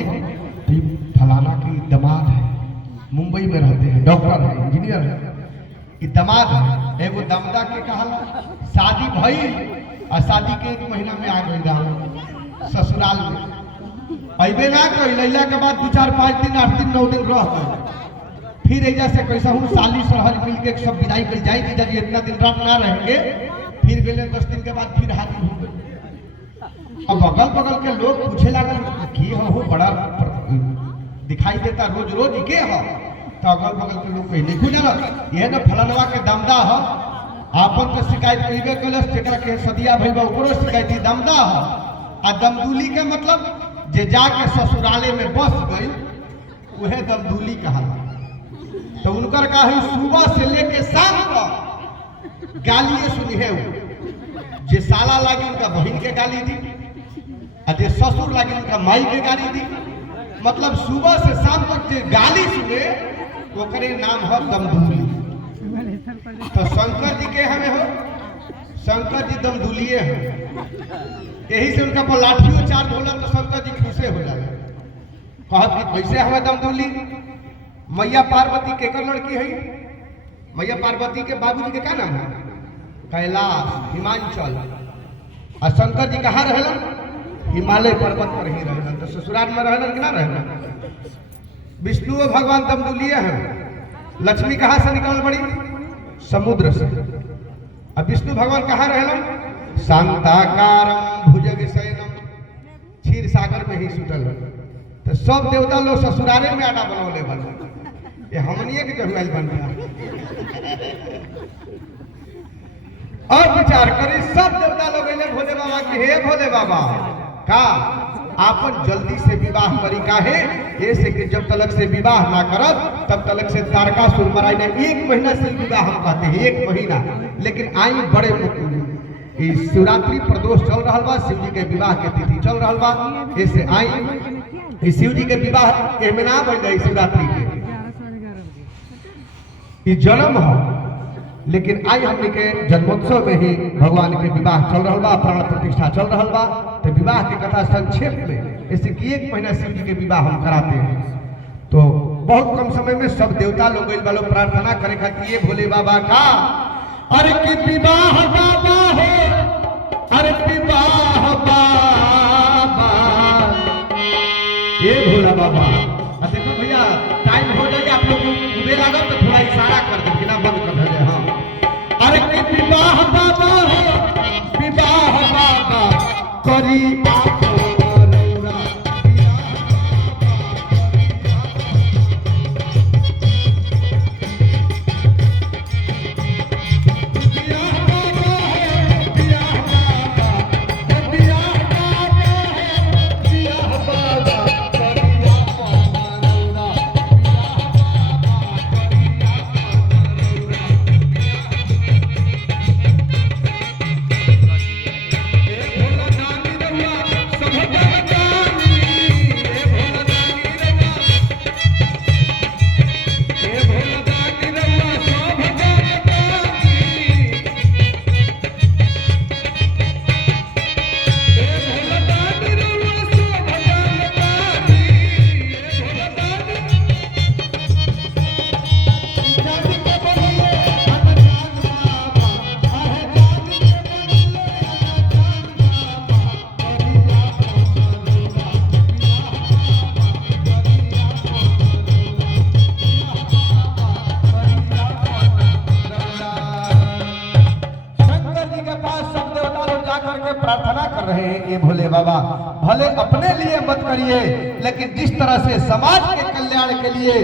जी फलाना की दामाद है, मुंबई में रहते हैं, डॉक्टर है, इंजीनियर है, ये दामाद है। एगो दमदा के कहाला शादी भई और शादी के 1 महीना में आ गई गाँव ससुराल में। अबे ना कही लैला के बाद 2 4 5 दिन 8 दिन 9 दिन रह गए। फिर एजा से कैसा हूँ साली सरहज मिल के सब विदाई कर जाए जीजा जी इतना दिन रात ना रहेंगे। फिर गए 10 दिन के बाद फिर हाजिर हो गए। अब अगल बगल के लोग पूछे लागल कि हो बड़ा दिखाई देता रोज रोज के हो। तो अगल बगल के लोग कही देखो जाना यह ना फलानवा के दमदा हो, आपन के शिकायत कइबे कलस जेकरा के सदिया भइबा ओकरो शिकायत दमदा हो। आ दमदूली के मतलब जे जाके ससुराले में बस गई उहे दमदूली कहाला। तो उनकर का है सुबह से लेके शाम तक गालिए सुनी है। जे साला लागी उनका बहन के गाली दी, जे ससुर लागी उनका माई के गाली दी। मतलब सुबह से शाम तक जे गाली सुने ओकरे नाम है दमदूली। तो शंकर जी के हमें हो, शंकर जी दमदूलिए हैं। यही से उनका पर लाठियों चार्ज होला तो शंकर जी खुशे हो जाए। कहत कि कैसे हमें दमदूली। मैया पार्वती केकर लड़की है? मैया पार्वती के बाबूजी के क्या नाम है? कैलाश, हिमांचल। और शंकर जी कहाँ रहेलन? हिमालय पर्वत पर ही रहेलन। तो ससुराल में रहेलन कि ना रहेलन? विष्णु भगवान दमदूलिए हैं। लक्ष्मी कहाँ से निकल बड़ी? समुद्र से। अब विष्णु भगवान कहाँ रहेलन? शांताकारम भुजग शयनम, क्षीर सागर में ही सुतल। तो सब देवता लोग ससुराले में आटा बनौले बन। ये हमनिए के जहमाइल बन गया। और विचार करी सब देवता लोग भोले बाबा की हे भोले बाबा का आपन जल्दी से विवाह करी काहे? ऐसे कि जब तलक से विवाह ना करब तब तलक से तारकासुर मराई ना। 1 महीना से विवाह हम कहते हैं 1 महीना। लेकिन आई बड़े शिवरात्रि प्रदोष चल रहा बा, शिव जी के विवाह के तिथि चल रहा बा। ऐसे आई शिव जी के विवाह के में ना बन जाए शिवरात्रि के जन्म हो। लेकिन आई हमने के जन्मोत्सव में ही भगवान के विवाह चल रहा बा, प्राण प्रतिष्ठा चल रहा बा। तो विवाह की कथा संक्षेप में ऐसे कि 1 महीना शिव जी के विवाह हम कराते हैं। तो बहुत कम समय में सब देवता लोग वालों प्रार्थना करे खातिर ये भोले बाबा का अरे कि विवाह बाबा हो, अरे विवाह बाबा ये भोला बाबा। देखो भैया टाइम हो जाएगा, आप लोग उबे लागत तो थोड़ा इशारा कर दे, बिना बंद कर दे। हाँ अरे कि विवाह बाबा हो, विवाह बाबा करी प्रार्थना कर रहे हैं ये भोले बाबा भले अपने लिए मत करिए, लेकिन जिस तरह से समाज के कल्याण के लिए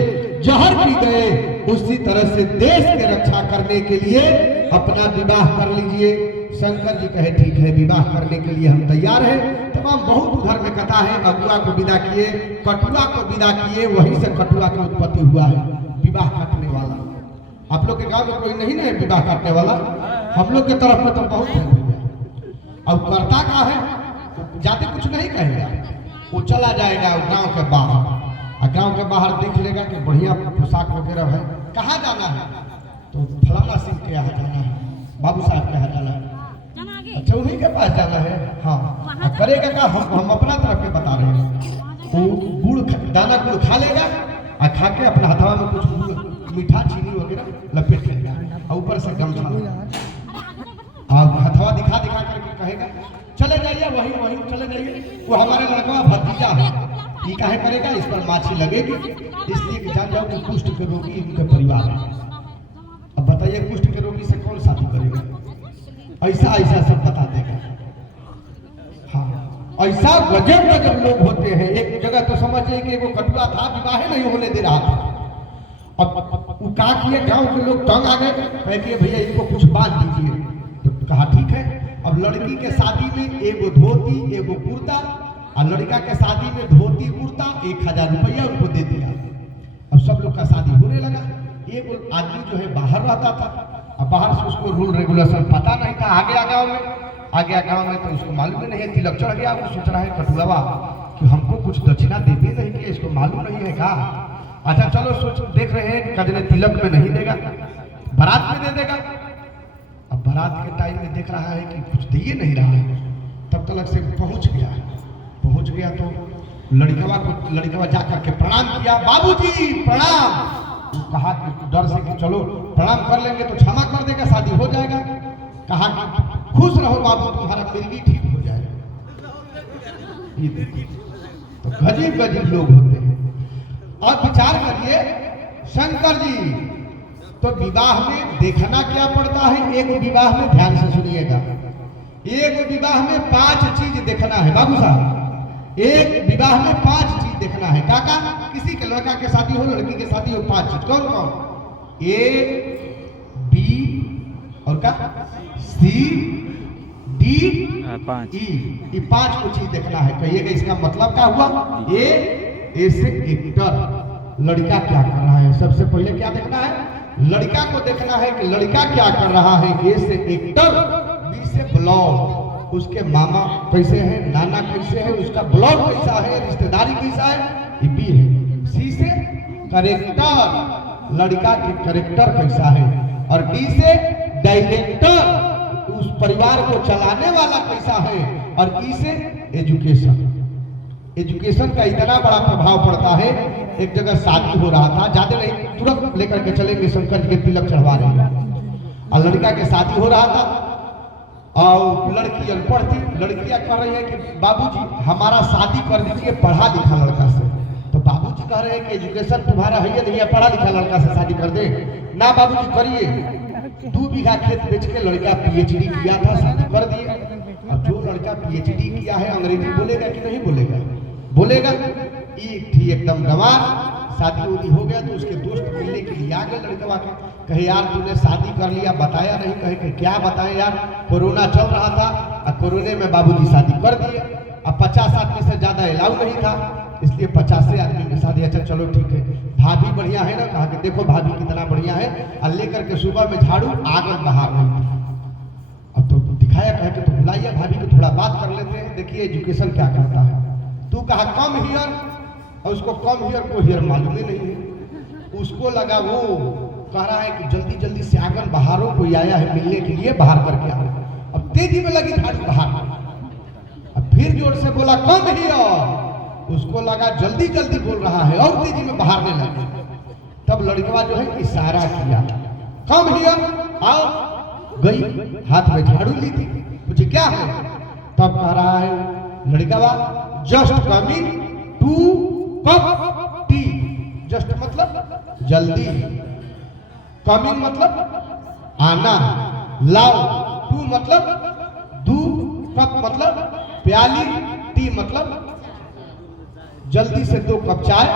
जहर पी गए उसी तरह से देश की रक्षा करने के लिए अपना विवाह कर लीजिए। शंकर जी कहे ठीक है, विवाह करने के लिए हम तैयार हैं। तमाम बहुत उधर में कथा है, अगुआ को विदा किए, कटुआ को विदा किए, वहीं से कटुआ की उत्पत्ति हुआ है, विवाह काटने वाला। आप लोग के गांव में कोई नहीं है विवाह काटने वाला? हम लोग के तरफ में तो बहुत है। अब करता का है जाते कुछ नहीं कहेगा, वो चला जाएगा गांव के बाहर, और गांव के बाहर देख लेगा कि बढ़िया पोशाक वगैरह है, कहाँ जाना है तो फलाना सिंह के यहाँ जाना है, बाबू साहब के यहाँ जाना है, अच्छा उन्हीं के पास जाना है। हाँ करेगा क्या, हम अपना तरफ के बता रहे हैं। वो दाना गुड़ खा लेगा और खा के अपना हथवा में कुछ मीठा चीनी वगैरह लपेट लेगा और ऊपर से गमछा और हथवा दिखा दिखा करके कहेगा चले जाइए वहीं वहीं चले जाइए। वो हमारे लड़का भतीजा है, ये काहे करेगा, इस पर माछी लगेगी, इसलिए कि जान जाओ कि कुष्ठ के रोगी उनके परिवार है। अब बताइए कुष्ठ के रोगी से कौन शादी करेगा? ऐसा ऐसा सब बता देगा। हाँ, ऐसा गजब गजब लोग होते हैं। एक जगह तो समझिए कि वो कटुआ था, विवाह नहीं होने दे रहा था। अब वो का किए, गांव के लोग तंग आ गए, कहे भैया इनको कुछ बांध दीजिए। तो कहा ठीक है। अब लड़की के शादी में एगो धोती एगो कुर्ता और लड़का के शादी में धोती कुर्ता 1000 रुपया उनको दे दिया। अब सब लोग का शादी होने लगा। एक आदमी जो है बाहर रहता था, अब बाहर से उसको रूल रेगुलेशन पता नहीं था। आ गया गाँव में तो उसको मालूम नहीं है, तिलक चढ़ गया। वो सोच रहा है कटुआ कि हमको कुछ दक्षिणा देते नहीं कि इसको मालूम नहीं है का। अच्छा चलो सोच देख रहे हैं कजने तिलक में नहीं देगा, बारात में दे देगा। अब बारात के टाइम में देख रहा है कि कुछ दे नहीं रहा है। तब तलक से पहुंच गया तो लड़कवा जा करके प्रणाम किया, बाबूजी प्रणाम। वो कहा कि डर से कि चलो प्रणाम कर लेंगे तो क्षमा कर देगा, शादी हो जाएगा। कहा कि खुश रहो बाबू, तुम्हारा मिर्गी ठीक हो जाएगा। ये देखिए तो गजीब गजीब लोग होते हैं। और विचार करिए शंकर जी, तो विवाह में देखना क्या पड़ता है? एक विवाह में, ध्यान से सुनिएगा, एक विवाह में 5 चीज देखना है बाबू साहब। एक विवाह में 5 चीज देखना है। काका, किसी के लड़का के शादी हो, लड़की के शादी हो, 5 चीज कौन कौन? ए, बी और का सी, डी, ई, ये 5 को चीज देखना है। कहिएगा इसका मतलब क्या हुआ? ए से एक्टर, लड़का क्या कर रहा है। सबसे पहले क्या देखना है? लड़का को देखना है कि लड़का क्या कर रहा है। ए से एक्टर, बी से ब्लॉग, उसके मामा कैसे हैं, नाना कैसे हैं, उसका ब्लॉग कैसा है, रिश्तेदारी कैसा है, ये बी है। सी से करेक्टर, लड़का के करेक्टर कैसा है। और डी से डायरेक्टर, उस परिवार को चलाने वाला कैसा है। और ई से एजुकेशन का इतना बड़ा प्रभाव पड़ता है। एक जगह शादी हो रहा था, ज्यादा नहीं, तुरंत लेकर के चलेंगे, शंकर जी के तिलक चढ़वा रहे हैं। और लड़का के शादी हो रहा था और लड़की अनपढ़ थी। लड़कियां कह रही है कि बाबूजी हमारा शादी कर दीजिए पढ़ा लिखा लड़का से। तो बाबूजी कह रहे हैं कि एजुकेशन तुम्हारा है नहीं है, पढ़ा लिखा लड़का से शादी कर दे। ना बाबूजी करिए। 2 बीघा खेत बेच के लड़का PhD किया था, शादी कर दिए। अब जो लड़का PhD किया है अंग्रेजी बोलेगा कि नहीं बोलेगा? बोलेगा। एकदम गंवार, शादी उदी हो गया तो उसके दोस्त मिलने के लिए आ गए लड़कवा के, कहे यार तूने शादी कर लिया, बताया नहीं। कहे कि क्या बताएं यार, कोरोना चल रहा था और कोरोना में बाबूजी शादी कर दिए। अब 50 आदमी से ज्यादा अलाउ नहीं था, इसलिए 50 आदमी में शादी। अच्छा चलो ठीक है, भाभी बढ़िया है ना? कहा कि देखो भाभी कितना बढ़िया है। और लेकर के सुबह में झाड़ू आंगन बाहर नहीं था। अब तो दिखाया, कहे कि तो बुलाइए भाभी को, थोड़ा बात कर लेते हैं, देखिए एजुकेशन क्या करता है। तू कहा कम हियर, और उसको कम हियर को हियर मालूम ही नहीं है। उसको लगा वो कह रहा है कि जल्दी जल्दी से आंगन बाहरों कोई आया है मिलने के लिए, बाहर करके आ। अब तेजी में लगी झाड़ू बाहर। अब फिर जोर से बोला कम हियर, उसको लगा जल्दी जल्दी बोल रहा है और तेजी में बाहरने लगे। तब लड़कवा जो है इशारा किया, कम हियर, आओ। गई, हाथ में झाड़ू ली थी, पूछे क्या है? तब कह रहा है लड़कवा, just coming to cup tea. Just मतलब जल्दी, कमिंग मतलब आना, लाओ, टू मतलब 2 कप मतलब प्याली, टी मतलब जल्दी से 2 कप चाय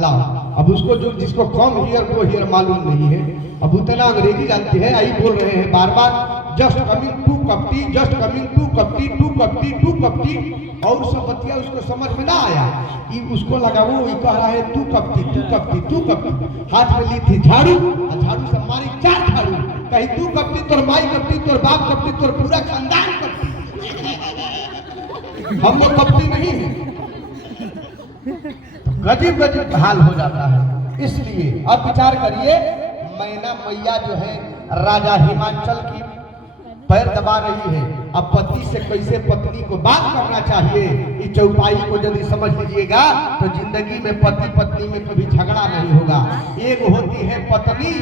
लाओ। अब उसको जो जिसको कम हियर को हियर मालूम नहीं है, अब उतना अंग्रेजी जानते हैं, आई बोल रहे हैं बार बार, just coming 2 cup tea, just coming 2 cup tea, 2 cup tea, 2 cup tea. और सब बतिया उसको समझ में ना आया। उसको लगा वो कह रहा है 2 cup tea, 2 cup tea, 2 cup T. हाथ में ली थी झाड़ू, और झाड़ू से मारी 4 झाड़ू। कहीं 2 कप टी तोर माई कप टी, तोर बाप कप टी, तोर पूरा खानदान कप टी। हम लोग कप टी नहीं है। गजीब गजीब हाल हो जाता है। इसलिए अब विचार करिए, मैना मैया जो है राजा हिमाचल की पैर दबा रही है। अब पति से कैसे पत्नी को बात करना चाहिए, इस चौपाई को यदि समझ लीजिएगा तो जिंदगी में पति पत्नी में कभी झगड़ा नहीं होगा। एक होती है पत्नी,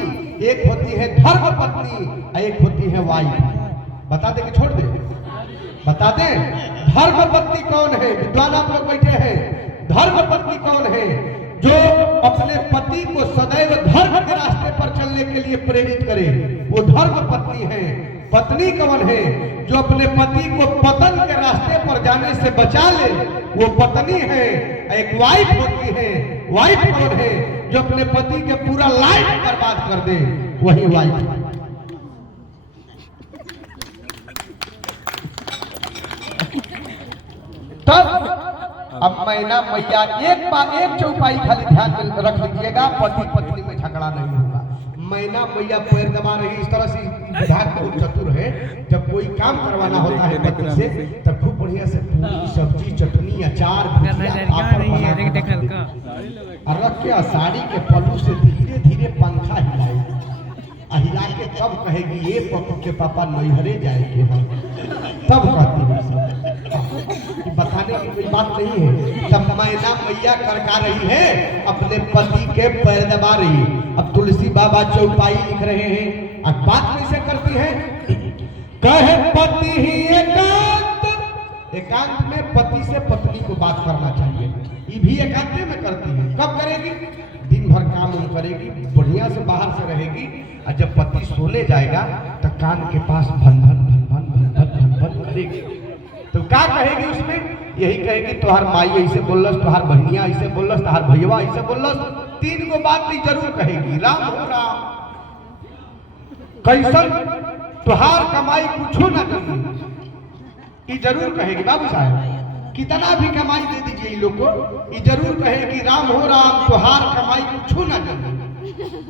एक होती है धर्म पत्नी, एक होती है वाइफ। बता दे कि छोड़ दे? बता दे। धर्म पत्नी कौन है? विद्वान आप लोग बैठे हैं। धर्म पत्नी कौन है? जो अपने पति को सदैव धर्म के रास्ते पर चलने के लिए प्रेरित करे, वो धर्म पत्नी है। पत्नी कौन है? जो अपने पति को पतन के रास्ते पर जाने से बचा ले, वो पत्नी है। एक वाइफ होती है। वाइफ कौन है? जो अपने पति के पूरा लाइफ बर्बाद कर दे, वही वाइफ है। तब अब मैना मैया एक चौपाई खाली ध्यान में रख लीजिएगा, पति पत्नी में झगड़ा नहीं होगा। मैना मैया पैर दबा रही, इस तरह से विधान बहुत चतुर है। जब कोई काम करवाना होता है पत्नी से, तब खूब बढ़िया से पूरी सब्जी चटनी अचार रख के साड़ी के पल्लू से धीरे धीरे पंखा हिलाई, हिला के तब कहेगी ये पप्पू के पापा नैहरे जाएंगे हम, तब कहती है। बताने की कोई बात नहीं है। तब मैना मैया करका रही है, अपने पति के पैर दबा रही। अब तुलसी बाबा चौपाई लिख रहे हैं। अब बात कैसे करती है? कहे पति ही एकांत, एकांत में पति से पत्नी को बात करना चाहिए। ये भी एकांत में करती है। कब करेगी? दिन भर काम करेगी, बढ़िया से बाहर से रहेगी, और जब पति सोने जाएगा तो कान के पास भन भन भन भन भन भन भन भन करेगी। तो क्या कहेगी उसमें? यही कहेगी तुहार माई ऐसे बोलस, तुहार बहनिया ऐसे बोलस, तुहार भैया ऐसे बोलस। तीन को बात भी जरूर कहेगी। राम हो राम, कैसन तुहार कमाई कुछो ना करेगी, ये जरूर कहेगी। बाबू साहब कितना भी कमाई दे दीजिए इन लोग को, ये जरूर कहेगी राम हो राम, तुहार कमाई कुछो ना करेगी।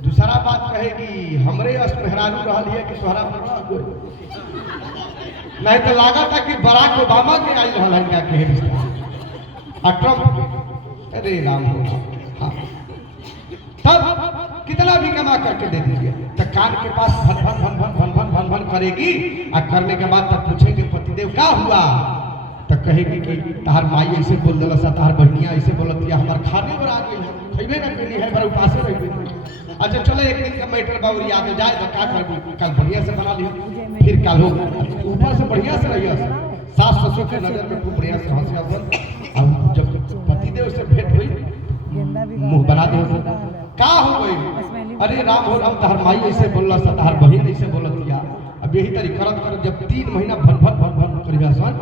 दूसरा बात कहेगी हमरे अस्पहरारू रहल है कि तोहरा पर नहीं तो लागा था कि बराक ओबामा के आई रहल का के रिश्ता ट्रम्प के। अरे राम हो हाँ। तब कितना भी कमा करके दे दीजिए, तो कान के पास भन भन भन भन भन भन भन भन करेगी। और करने के बाद तब पूछेंगे पतिदेव क्या हुआ, तो कहेगी कि तहार माई ऐसे बोल दिला सा, तहार बहनिया ऐसे बोलत, हमार खाने पर आ गई है, खैबे ना पीनी है, पर उपासे रह गई। अच्छा चलो एक दिन का मैटर बाबू याद जाए तो क्या कर, कल बढ़िया से बना लियो, फिर कल हो ऊपर से बढ़िया से रहिए, सास ससुर के नजर में खूब बढ़िया से हंसिया बोल। अब जब पतिदेव से भेंट हुई, मुंह बना दे, क्या हो गई? अरे राम हो राम, तहार माई ऐसे बोलला सा, तहार बहन ऐसे बोलत दिया। अब यही तरी करत करत जब 3 महीना भन भन भन भन करिया सन,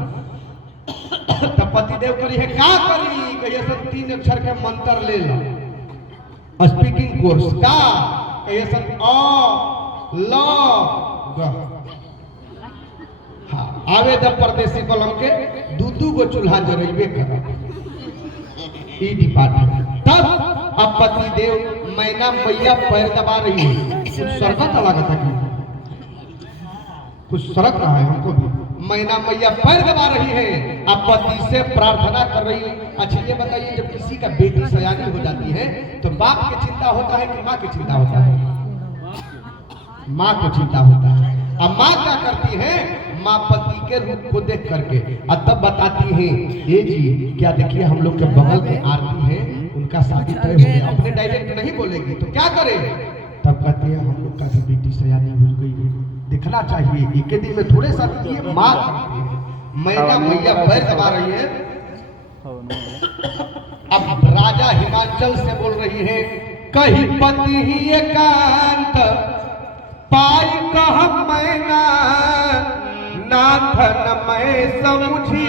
तब पतिदेव करी है क्या करी? कहिए सब 3 अक्षर के मंत्र ले लो, स्पीकिंग कोर्स का। कहिए सब अ ल ग। हाँ, आवे जब परदेसी बलम के दू गो चूल्हा जरेबे कर ई डिपार्टमेंट। तब अब पतिदेव मैना मैया पैर दबा रही है। कुछ सरकत लगा था कि कुछ सरक रहा है हमको भी। मैना मैया पैर दबा रही है, अब पति से प्रार्थना कर रही है। अच्छा ये बताइए, जब किसी का बेटी सयानी हो जाती है तो बाप की चिंता होता है कि माँ की चिंता होता है? माँ को चिंता होता है। अब माँ क्या करती है? माँ पति के रूप को देख करके और तब बताती है, ये जी क्या देखिए हम लोग के बगल के आरती है, उनका शादी तय हो गया। अपने डायरेक्ट नहीं बोलेगी तो क्या करे? तब कहती है हम लोग का भी बेटी सयानी हो गई है, दिखना चाहिए। एक दिन में थोड़े सा ये माँ मैना मैया पैर दबा रही है। अब राजा हिमाचल से बोल रही है, कहीं पति ही एकांत पाई कह मैना, नाथन मैं समझी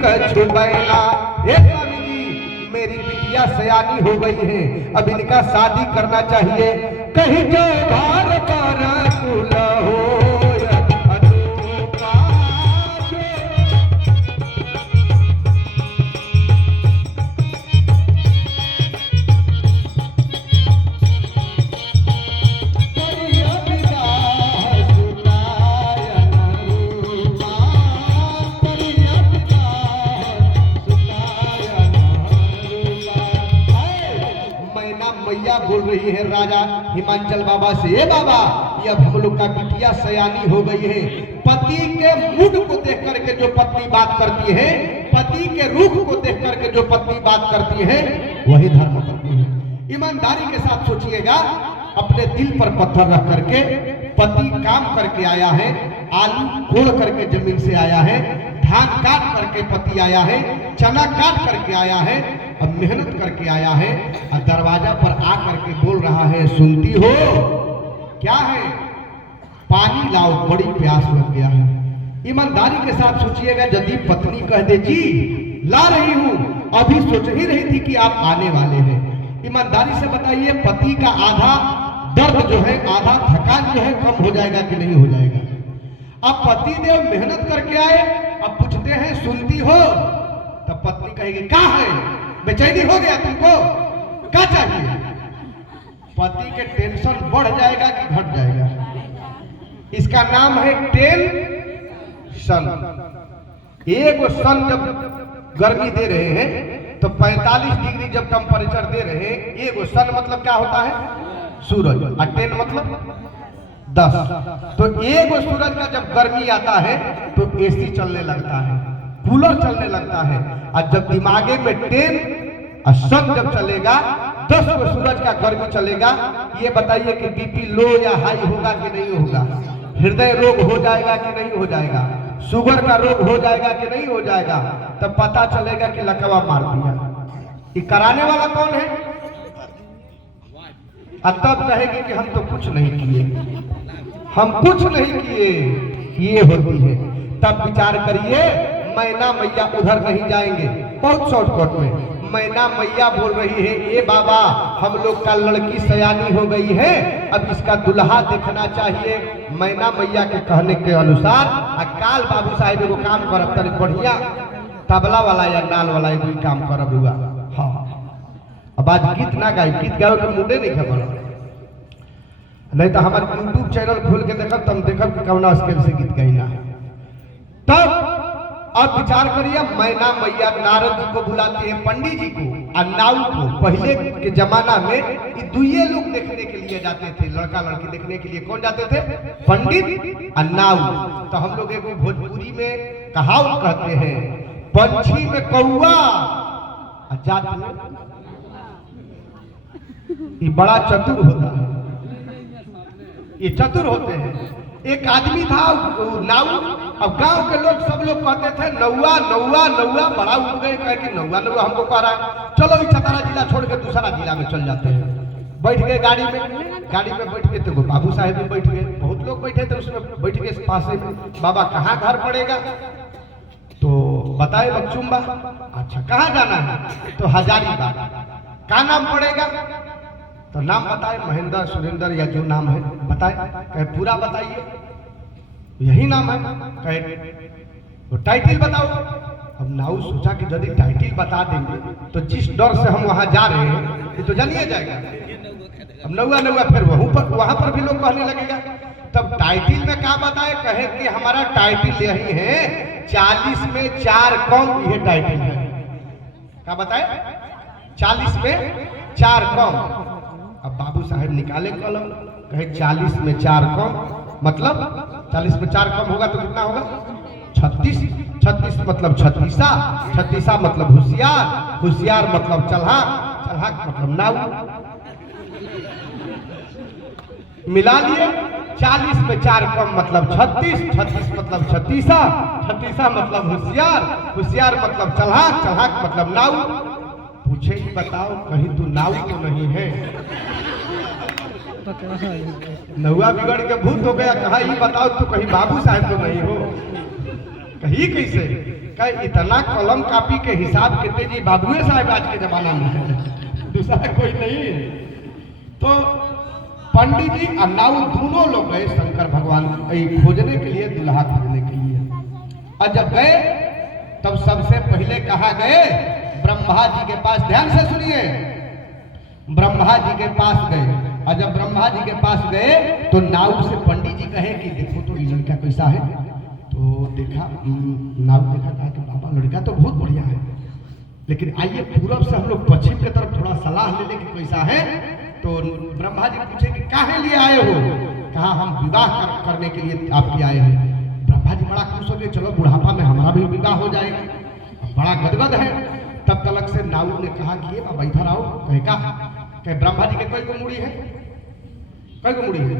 कछु बैना। ये स्वामी जी मेरी बिटिया सयानी हो गई है, अब इनका शादी करना चाहिए। कहीं जो भार पर कुल हो बोल रही है राजा हिमाचल बाबा से, ए बाबा ये अब हम लोग का बिटिया सयानी हो गई है, पति के मूड को देख करके जो पत्नी बात करती है, पति के रूख को देख करके जो पत्नी बात करती है, वही धर्म पत्नी है। ईमानदारी के साथ सोचिएगा, अपने दिल पर पत्थर रख करके पति काम करके आया है, आलू कोड़ करके जमीन से आया है, धान काट करके पति आया है, चना काट करके आया है, अब मेहनत करके आया है, और दरवाजा पर आ करके बोल रहा है, सुनती हो क्या है, पानी लाओ, बड़ी प्यास लग गया है। ईमानदारी के साथ सोचिएगा, यदि पत्नी कह दे जी ला रही हूं, अभी सोच ही रही थी कि आप आने वाले हैं, ईमानदारी से बताइए पति का आधा दर्द जो है, आधा थकान जो है कम हो जाएगा कि नहीं हो जाएगा। अब पति देव मेहनत करके आए, अब पूछते हैं सुनती हो, तब पत्नी कहेगी क्या है, बेचैनी हो गया तुमको, क्या चाहिए। पति के टेंशन बढ़ जाएगा कि घट जाएगा, इसका नाम है टेंशन। एक सन जब गर्मी दे रहे हैं तो 45 डिग्री जब टेम्परेचर दे रहे हैं, एक सन मतलब क्या होता है, सूरज, और टेन मतलब 10। तो एक सूरज का जब गर्मी आता है तो एसी चलने लगता है, कूलर चलने लगता है, और जब दिमागे में 10 और सन जब चलेगा, 10 सूरज का गर्मी चलेगा, ये बताइए कि बीपी लो या हाई होगा कि नहीं होगा, हृदय रोग हो जाएगा कि नहीं हो जाएगा, शुगर का रोग हो जाएगा कि नहीं हो जाएगा, तब पता चलेगा कि लकवा मार दिया। ये कराने वाला कौन है, और तब कहेगी कि हम तो कुछ नहीं किए, हम कुछ नहीं किए, ये होती है। तब विचार करिए, मैना मैया उधर नहीं जाएंगे, बहुत शॉर्टकट में मैना मैया बोल रही है, ए बाबा हम लोग का लड़की सयानी हो गई है, अब इसका दुल्हा देखना चाहिए। मैना मैया के कहने के अनुसार अकाल बाबू साहेब एगो काम करब, तनी बढ़िया तबला वाला या नाल वाला एगो काम करब हुआ। हाँ, अब आज गीत ना गाई, गीत गाओ तो मुंडे नहीं खबर, नहीं तो हमारे यूट्यूब चैनल खोल के देखब तुम देखब कि कौना स्केल से गीत गाइना। तब अब विचार करिए, मैना मैया नारद जी को बुलाते हैं, पंडित जी को और नाऊ को। पहले के जमाना में ये दुइये लोग देखने के लिए जाते थे, लड़का लड़की देखने के लिए कौन जाते थे, पंडित और नाऊ। तो हम लोग एक भोजपुरी में कहावत कहते हैं, पंछी में कौआ जात में, ये बड़ा चतुर होता है, ये चतुर होते हैं। एक आदमी था नाऊ, अब गांव के लोग सब लोग कहते थे नौवा नौवा नौवा, बड़ा उठ गए कह के नौवा नौवा हमको कह रहा है, चलो इस छतारा जिला छोड़ के दूसरा जिला में चल जाते हैं। बैठ गए गाड़ी में, गाड़ी में बैठ गए तो बाबू साहेब भी बैठ गए, बहुत लोग बैठे थे उसमें, बैठ गए पास में, बाबा कहाँ घर पड़ेगा, तो बताए बच्चुम्बा। अच्छा कहाँ जाना है, तो हजारीबाग। क्या नाम पड़ेगा, तो नाम बताए, महेंद्र सुरेंद्र या जो नाम है बताए, कहे पूरा बताइए, यही नाम है, कहे तो टाइटल बताओ। अब नाऊ सोचा कि यदि टाइटल बता देंगे तो जिस डर से हम वहां जा रहे हैं ये तो जानिए जाएगा। अब नौवा नौवा फिर वहां पर भी लोग कहने लगेगा। तब टाइटल में क्या बताए, कहे कि हमारा टाइटल यही है, 40 में 4 कम, ये टाइटल है। क्या बताए, 40 में 4 कम। अब बाबू साहब निकाले कलम, कहे 40 में 4 कम मतलब 40 में 4 कम होगा तो कितना होगा, 36। 36 मतलब छत्तीसा, छत्तीसा मतलब होशियार, होशियार मतलब चल्हाक, चल्हाक मतलब नाऊ। मिला लिए, 40 में 4 कम मतलब 36, 36 मतलब छत्तीसा, छत्तीसा मतलब होशियार, होशियार मतलब चल्हाक, चल्हाक मतलब नाऊ। पूछे ही बताओ कहीं तू नाऊ तो नहीं है, नौवा बिगड़ के भूत हो गया, कहा ही बताओ तो कहीं बाबू साहब तो नहीं हो, कहीं कैसे, कहीं इतना कलम कापी के हिसाब कितने जी बाबुए साहब आज के जमाना में है, दूसरा कोई नहीं है। तो पंडित जी और नाऊ दोनों लोग गए शंकर भगवान खोजने के लिए, दुल्हा खोजने के लिए। और जब गए तब सबसे पहले कहा गए ब्रह्मा जी के पास, ध्यान से सुनिए, ब्रह्मा जी के पास गए। और जब ब्रह्मा जी के पास गए तो नाऊ से पंडित जी कहे कि देखो तो ये लड़का कैसा है, तो देखा, नाऊ देखा, कहा कि बाबा लड़का तो बहुत बढ़िया है, लेकिन आइए पूरब से हम लोग पश्चिम की तरफ थोड़ा सलाह ले लें कि कैसा है। तो ब्रह्मा जी पूछे कि काहे लिए आए हो, कहा हम विवाह करने के लिए आपके आए हैं। ब्रह्मा जी बड़ा खुश हो गए, चलो बुढ़ापा में हमारा भी विवाह हो जाएगा, बड़ा गदगद है। तब तलक से नाऊ ने कहा कि ये बाबा इधर आओ। कहे ब्रह्मा जी के कोई को मुड़ी है? कोई को मुड़ी है?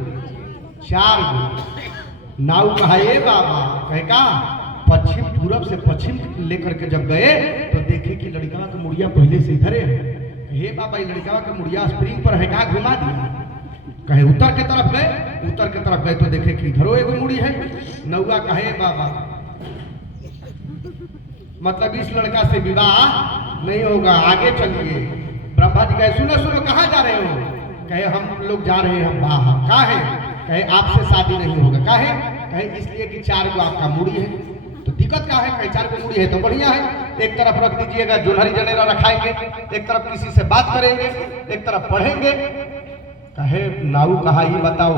4 गो। नाऊ कहा ये बाबा, कहे पश्चिम पूरब से पश्चिम लेकर के जब गए तो देखे कि लड़का का मुड़िया पहले से इधर है। हे बाबा ये लड़का का मुड़िया स्प्रिंग पर है, कहा घुमा दिया। कहे उत्तर के तरफ गए, उत्तर के तरफ गए तो देखे कि इधरो एगो मुड़ी है। नौआ कहे बाबा मतलब इस लड़का से विवाह नहीं होगा, आगे चलिए। ब्रह्मा जी कहे सुनो सुनो कहाँ जा रहे हो? कहे हम लोग जा रहे हैं बाहर। काहे? कहे आपसे शादी नहीं होगा। काहे? कहे इसलिए कि 4 गो आपका मुड़ी है। तो दिक्कत क्या है? कहे 4 गो मुड़ी है तो बढ़िया है, एक तरफ रख दीजिएगा, जोनहरी जनेरा रखाएंगे, एक तरफ किसी से बात करेंगे, एक तरफ पढ़ेंगे। कहे नाऊ कहा ये बताओ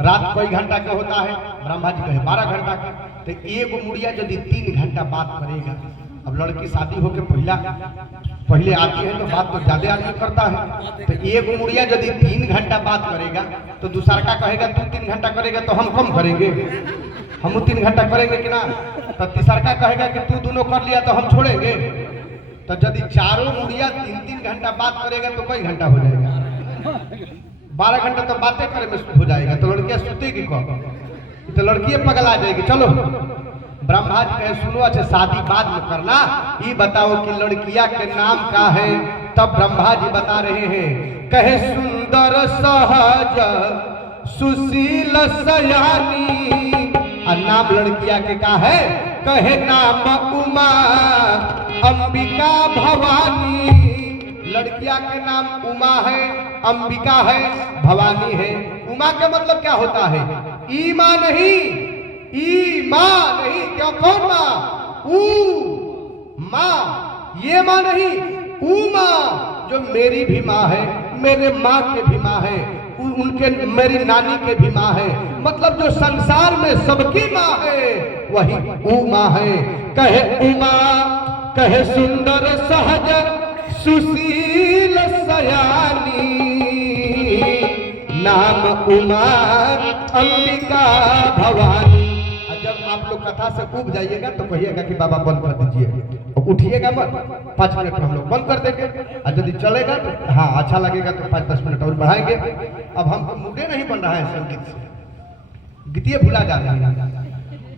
रात कई घंटा का होता है? ब्रह्मा जी कहे 12 घंटा का। तो एगो मुड़िया यदि 3 घंटा बात करेगा, अब लड़की शादी होके पहले आती है तो बात तो ज्यादा आदमी करता है, तो एगो मुड़िया यदि 3 घंटा बात करेगा तो दूसरा का कहेगा तू 3 घंटा करेगा तो हम कम करेंगे, हम 3 घंटा करेंगे कि ना। तो तीसरा का कहेगा कि तू दोनों कर लिया तो हम छोड़ेंगे। तो यदि चारों मुड़िया 3-3 घंटा बात करेगा तो कई घंटा हो जाएगा? 12 घंटा तो बातें करे में हो जाएगा। तो लड़कियां सोतेगी कब? तो लड़कियां पगला जाएगी। चलो ब्रह्मा जी कहे सुनो अच्छा शादी बाद में करना, ये बताओ कि लड़किया के नाम का है? तब ब्रह्मा जी बता रहे हैं, कहे सुंदर सहज सुशील सयानी। और नाम लड़किया के का है? कहे नाम उमा अंबिका भवानी। लड़किया के नाम उमा है, अंबिका है, भवानी है। उमा का मतलब क्या होता है? ईमा नहीं, ईमा नहीं। क्यों? कौन माँ? माँ, ये माँ नहीं, उमा जो मेरी भी माँ है, मेरे माँ के भी माँ है, उनके मेरी नानी के भी माँ है, मतलब जो संसार में सबकी माँ है वही उमा है। कहे उमा, कहे सुंदर सहज सुशील सयानी। नाम उमा अंबिका भवानी। जब आप लोग कथा से उब जाइएगा तो कहिएगा कि बाबा बंद कर दीजिए, और उठिएगा मत, 5 मिनट में हम लोग बंद कर देंगे। और यदि चलेगा तो हाँ अच्छा लगेगा तो 5-10 मिनट और बढ़ाएंगे। अब हमको मुद्दे नहीं बन रहा है संगीत से, गीतिए भुला जा रही है।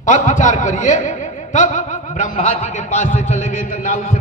अब विचार करिए। तब ब्रह्मा जी के पास से चले गए तो नाऊ से